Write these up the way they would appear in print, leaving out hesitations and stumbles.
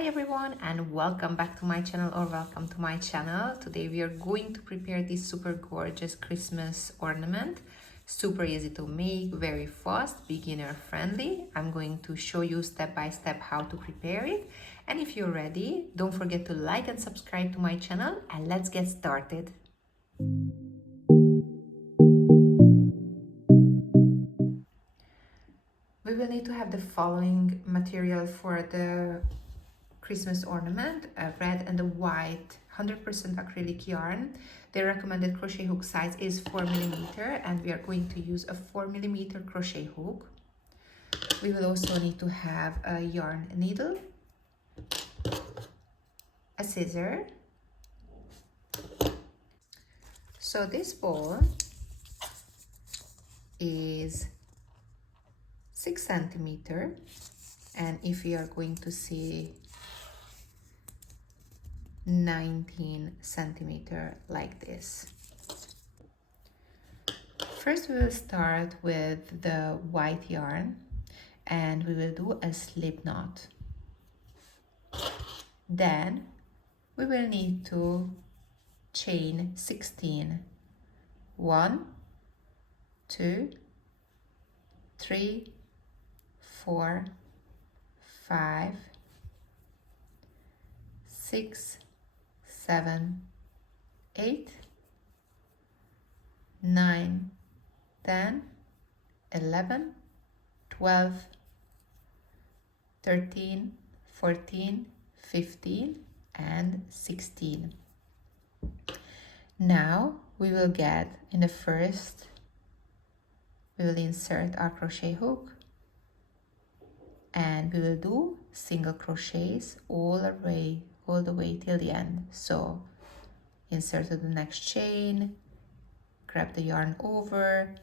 Hi everyone and welcome back to my channel, or welcome to my channel. Today we are going to prepare this super gorgeous Christmas ornament. Super easy to make, very fast, beginner friendly. I'm going to show you step by step how to prepare it. And if you're ready, don't forget to like and subscribe to my channel, and let's get started. We will need to have the following material for the Christmas ornament: a red and a white 100% acrylic yarn. The recommended crochet hook size is 4mm, and we are going to use a 4mm crochet hook. We will also need to have a yarn needle, a scissor. So this ball is 6 cm, and if we are going to see 19 cm like this. First we will start with the white yarn and we will do a slip knot. Then we will need to chain 16. 1, 2, 3, 4, 5, 6, 7, 8, 9, 10, 11, 12, 13, 14, 15, and 16. Now we will get in the first, we will insert our crochet hook and we will do single crochets all the way till the end. So insert to the next chain, grab the yarn over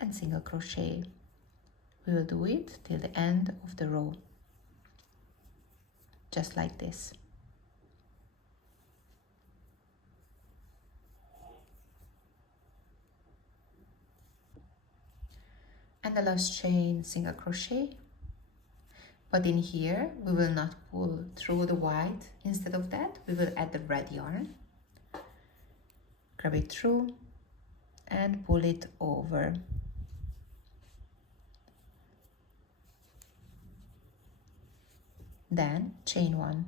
and single crochet. We will do it till the end of the row, just like this. And the last chain, single crochet. But in here we will not pull through the white. Instead of that, we will add the red yarn, grab it through and pull it over. Then chain 1,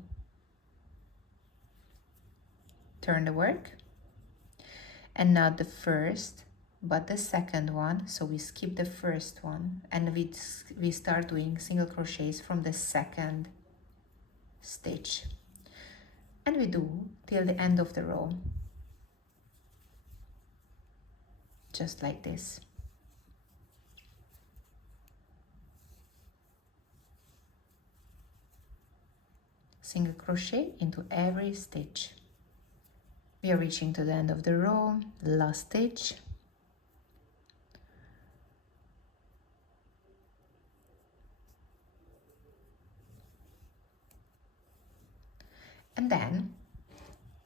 turn the work, and not the first but the second one. So we skip the first one and we start doing single crochets from the second stitch, and we do till the end of the row, just like this. Single crochet into every stitch. We are reaching to the end of the row, the last stitch. And then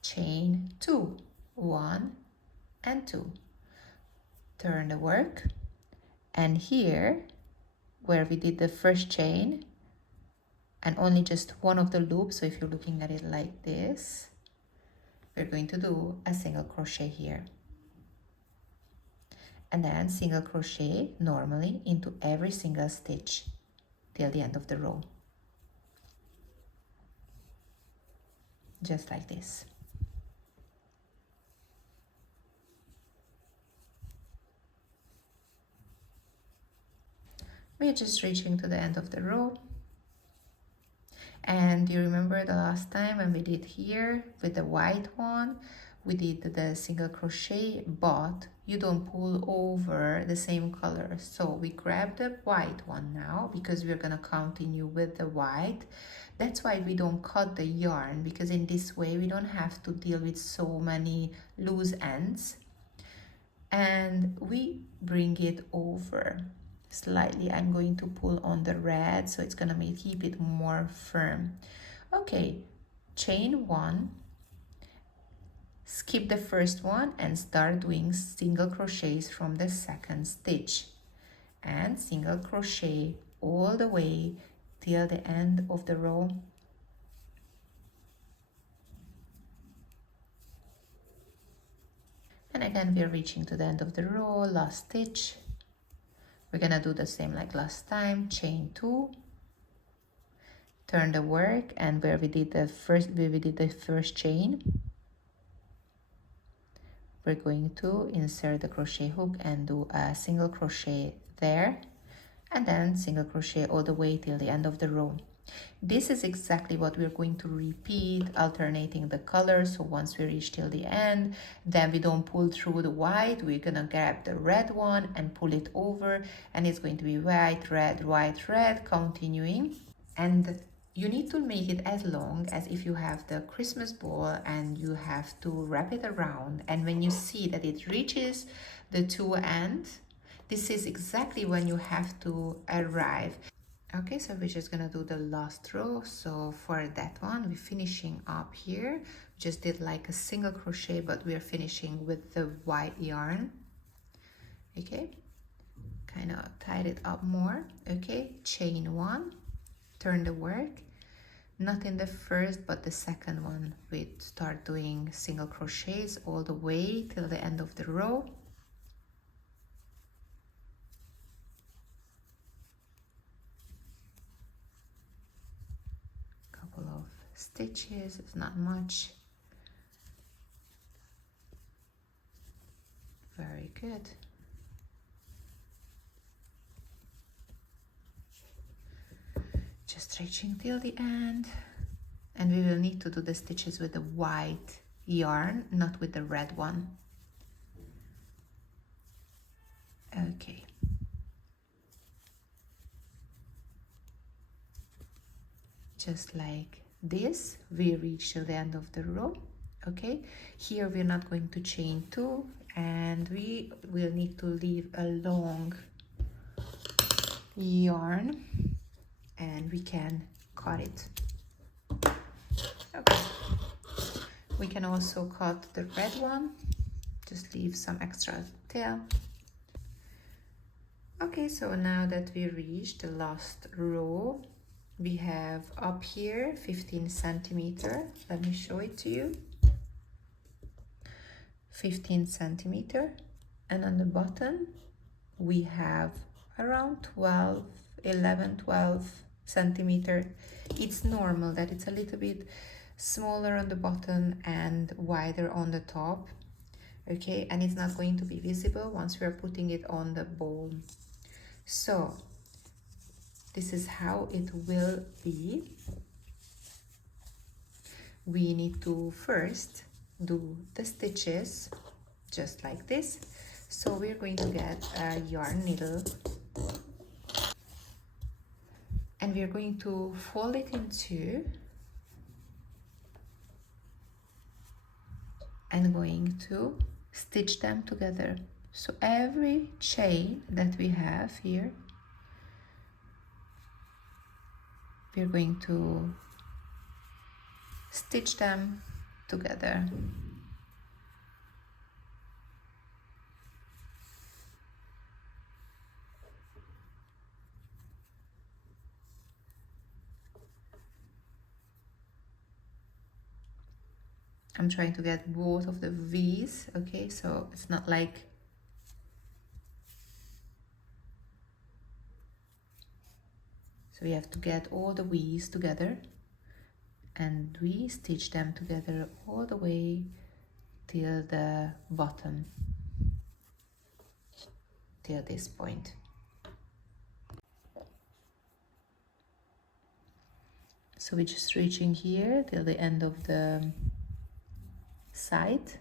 chain 2, 1 and 2. Turn the work, and here where we did the first chain and only just one of the loops, so if you're looking at it like this, we're going to do a single crochet here, and then single crochet normally into every single stitch till the end of the row, just like this. We're just reaching to the end of the row. And you remember the last time when we did here with the white one, we did the single crochet, but you don't pull over the same color. So we grab the white one now because we're gonna continue with the white. That's why we don't cut the yarn, because in this way we don't have to deal with so many loose ends. And we bring it over slightly. I'm going to pull on the red, so it's gonna keep it more firm. Okay, chain 1, skip the first one and start doing single crochets from the second stitch, and single crochet all the way till the end of the row, And again, we're reaching to the end of the row, last stitch. We're gonna do the same like last time, chain 2, turn the work, and where we did the first chain, we're going to insert the crochet hook and do a single crochet there, and then single crochet all the way till the end of the row. This is exactly what we're going to repeat, alternating the colors. So once we reach till the end, then we don't pull through the white, we're gonna grab the red one and pull it over, and it's going to be white, red, continuing. And you need to make it as long as if you have the Christmas ball and you have to wrap it around. And when you see that it reaches the two ends, this is exactly when you have to arrive. Okay, so we're just gonna do the last row. So for that one, we're finishing up here. Just did like a single crochet, but we're finishing with the white yarn. Okay, kind of tied it up more. Okay, chain 1, turn the work. Not in the first, but the second one. We start doing single crochets all the way till the end of the row. Couple of stitches, it's not much. Very good. Just reaching till the end, and we will need to do the stitches with the white yarn, not with the red one. Okay. Just like this, we reach till the end of the row. Okay, here we're not going to chain 2, and we will need to leave a long yarn, and we can cut it. Okay, we can also cut the red one, just leave some extra tail. Okay, so now that we reached the last row, we have up here 15 centimeter. Let me show it to you. 15 centimeter, and on the bottom we have around 12 centimeter. It's normal that it's a little bit smaller on the bottom and wider on the top. Okay, and it's not going to be visible once we are putting it on the bowl. So this is how it will be. We need to first do the stitches just like this. So we're going to get a yarn needle, and we're going to fold it in two and going to stitch them together. So every chain that we have here, we're going to stitch them together. I'm trying to get both of the V's, okay, so it's not like so we have to get all the V's together, and we stitch them together all the way till the bottom, till this point. So we're just reaching here till the end of the side.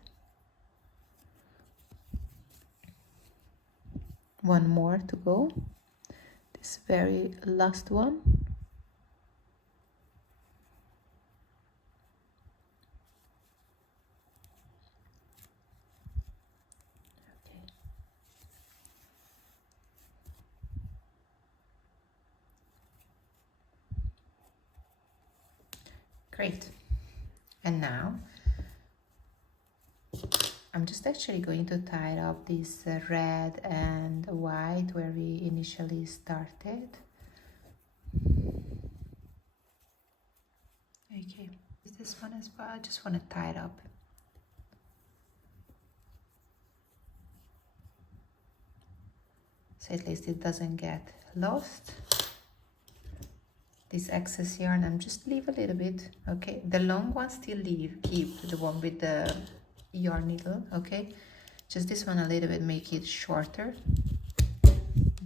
One more to go, this very last one. Okay. Great. And now I'm just actually going to tie up this red and white where we initially started. Okay, this one as well. I just want to tie it up. so at least it doesn't get lost. This excess yarn, I'm just leave a little bit, okay? The long one still leave, keep the one with the yarn needle, okay? Just this one a little bit, make it shorter.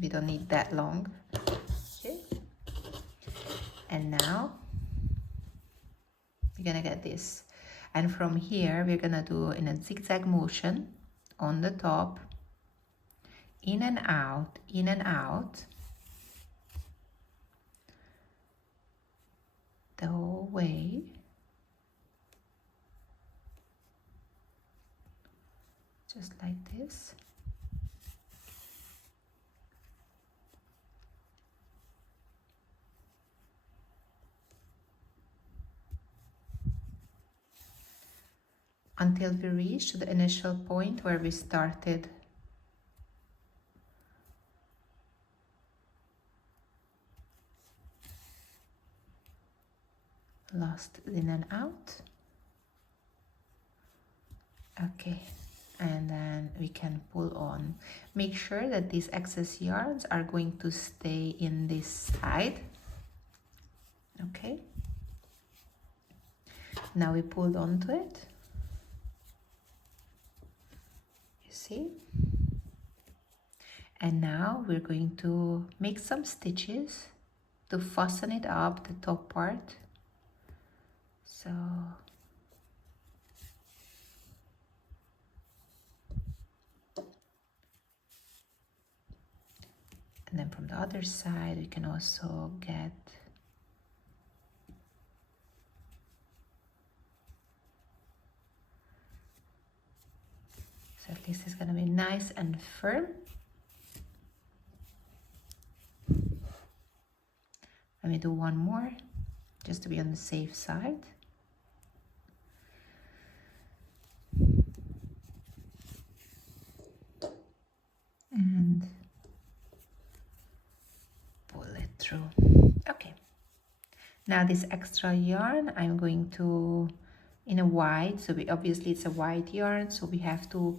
We don't need that long, okay? And now we're gonna get this. And from here, we're gonna do in a zigzag motion on the top, in and out, in and out, the whole way. Just like this. Until we reach to the initial point where we started. Lost in and out. Okay, and then we can pull on. Make sure that these excess yarns are going to stay in this side. Okay, now we pulled onto it. You see? And now we're going to make some stitches to fasten it up, the top part. So and then from the other side we can also get so at least it's gonna be nice and firm. Let me do one more just to be on the safe side. And pull it through. Okay, now this extra yarn I'm going to in a white, so obviously it's a white yarn, so we have to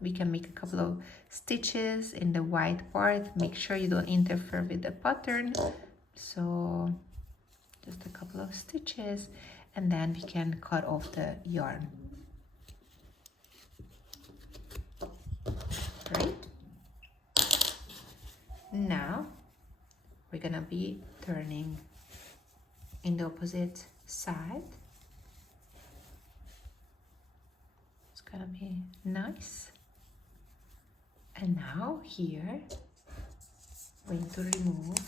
we can make a couple of stitches in the white part. Make sure you don't interfere with the pattern, so just a couple of stitches, and then we can cut off the yarn. Right, now we're gonna be turning in the opposite side. It's gonna be nice. And now here I'm going to remove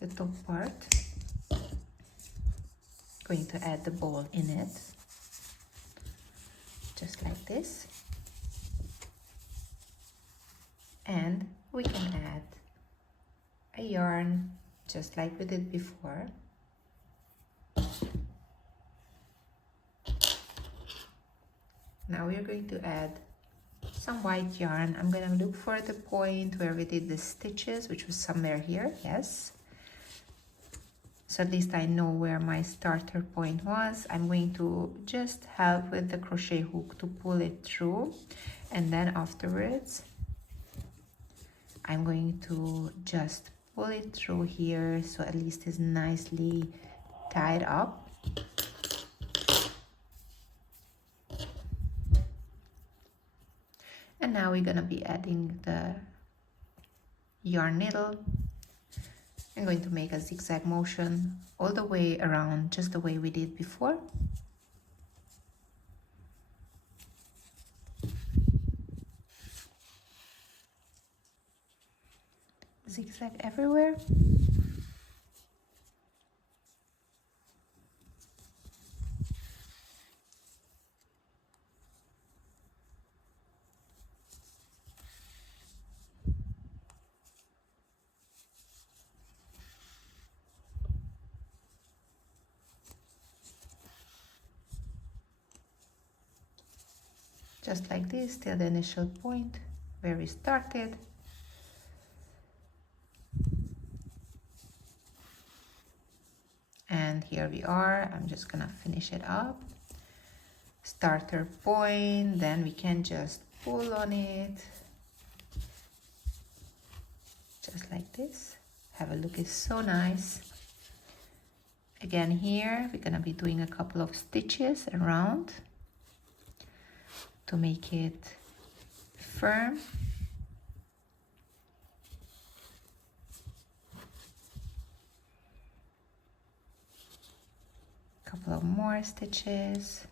the top part, going to add the ball in it, just like this. And we can add a yarn just like we did before. Now we are going to add some white yarn. I'm going to look for the point where we did the stitches, which was somewhere here. Yes, so at least I know where my starter point was. I'm going to just help with the crochet hook to pull it through, and then afterwards I'm going to just pull it through here, so at least it's nicely tied up. And now we're gonna be adding the yarn needle. I'm going to make a zigzag motion all the way around, just the way we did before. Zigzag everywhere. Just like this till the initial point where we started. And here we are. I'm just gonna finish it up. Starter point, then we can just pull on it. just like this. Have a look, it's so nice. Again, here we're gonna be doing a couple of stitches around to make it firm. Couple of more stitches.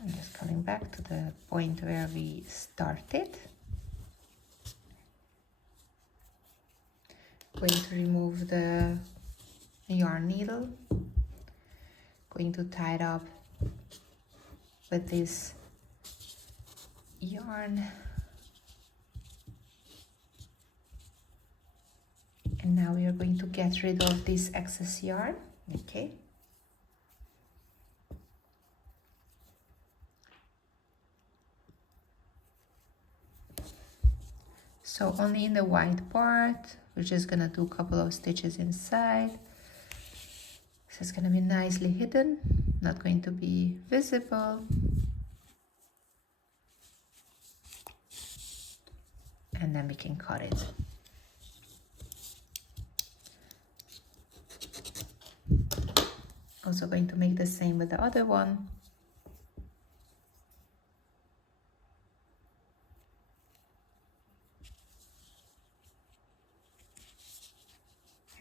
I'm just coming back to the point where we started. Going to remove the yarn needle. Going to tie it up with this yarn. And now we are going to get rid of this excess yarn. Okay. So only in the white part, we're just gonna do a couple of stitches inside. So it's gonna be nicely hidden, not going to be visible. And then we can cut it. Also going to make the same with the other one.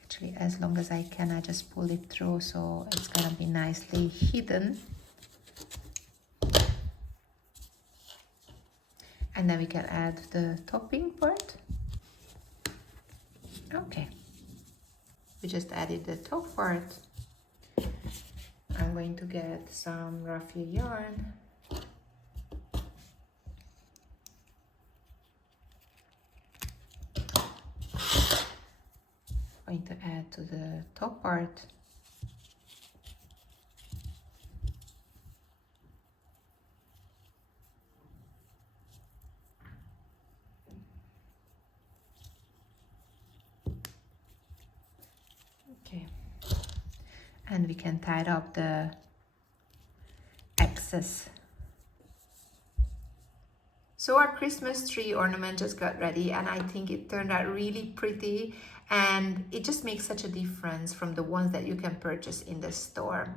Actually, as long as I can, I just pull it through, so it's gonna be nicely hidden. And then we can add the topping part. Okay, we just added the top part. I'm going to get some raffia yarn. Going to add to the top part. Okay, and we can tie up the excess. So our Christmas tree ornament just got ready, and I think it turned out really pretty, and it just makes such a difference from the ones that you can purchase in the store.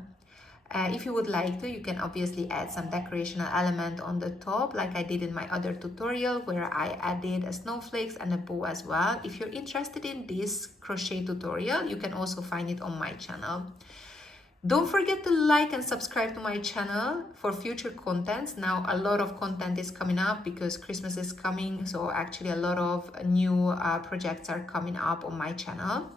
If you would like to, you can obviously add some decorational element on the top, like I did in my other tutorial where I added a snowflakes and a bow as well. If you're interested in this crochet tutorial, you can also find it on my channel. Don't forget to like and subscribe to my channel for future contents. Now a lot of content is coming up because Christmas is coming, so actually a lot of new projects are coming up on my channel.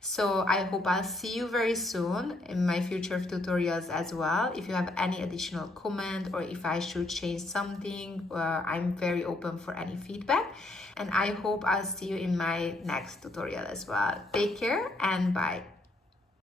So I hope I'll see you very soon in my future tutorials as well. If you have any additional comment or if I should change something, I'm very open for any feedback. And I hope I'll see you in my next tutorial as well. Take care and bye.